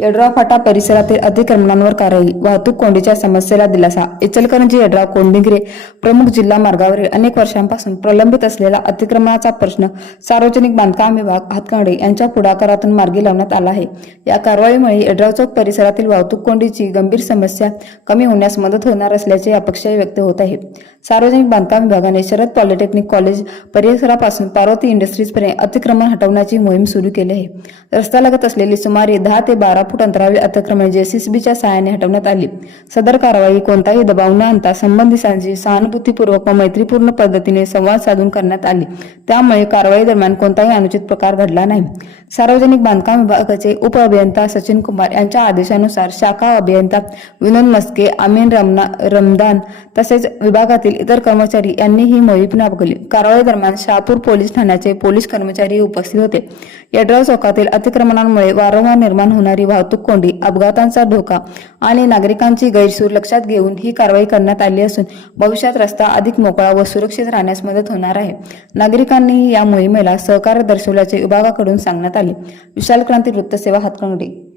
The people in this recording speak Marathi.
यड्राव फाटा परिसरातील अतिक्रमणांवर कारवाई, वाहतूक कोंडीच्या समस्येला दिलासा. इचलकरंजी यड्राव कोंडिग्रे प्रमुख जिल्हा मार्गावरील अनेक वर्षांपासून प्रलंबित असलेला अतिक्रमणाचा प्रश्न सार्वजनिक बांधकाम विभाग हातकणंगले यांच्या पुढाकारातून मार्गी लावण्यात आला आहे. या कारवाईमुळे यड्राव चौक परिसरातील वाहतूक कोंडीची गंभीर समस्या कमी होण्यास मदत होणार असल्याची अपेक्षा व्यक्त होत आहे. सार्वजनिक बांधकाम विभागाने शरद पॉलिटेक्निक कॉलेज परिसरापासून पार्वती इंडस्ट्रीजपर्यंत अतिक्रमण हटवण्याची मोहीम सुरू केली आहे. रस्त्यालगत असलेली सुमारे 10 ते 12 फूट अंतरावरील अतिक्रमण जेसीबीच्या सहाय्याने हटवण्यात आली. सदर कारवाई कोणताही दबाव न आणता संबंधितांशी सहानुभूतीपूर्वक व मैत्रीपूर्ण पद्धतीने संवाद साधून करण्यात आली. त्यामुळे कारवाई दरम्यान कोणताही अनुचित प्रकार घडला नाही. सार्वजनिक बांधकाम विभागाचे उप अभियंता सचिन कुमार यांच्या आदेशानुसार शाखा अभियंता विनोद मस्के, आमीन रमदान तसेच विभागातील इतर कर्मचारी यांनी ही मोहीम राबवली. कारवाई दरम्यान शहापूर पोलीस ठाण्याचे पोलीस कर्मचारी उपस्थित होते. यड्राव चौकातील अतिक्रमणांमुळे वारंवार निर्माण होणारी वाहतूक कोंडी, अपघातांचा धोका आणि नागरिकांची गैरसोय लक्षात घेऊन ही कारवाई करण्यात आली असून भविष्यात रस्ता अधिक मोकळा व सुरक्षित राहण्यास मदत होणार आहे. नागरिकांनीही या मोहिमेला सहकार्य दर्शवल्याचे विभागाकडून सांगण्यात आले. विशाल क्रांती वृत्तसेवा हातकणंगले.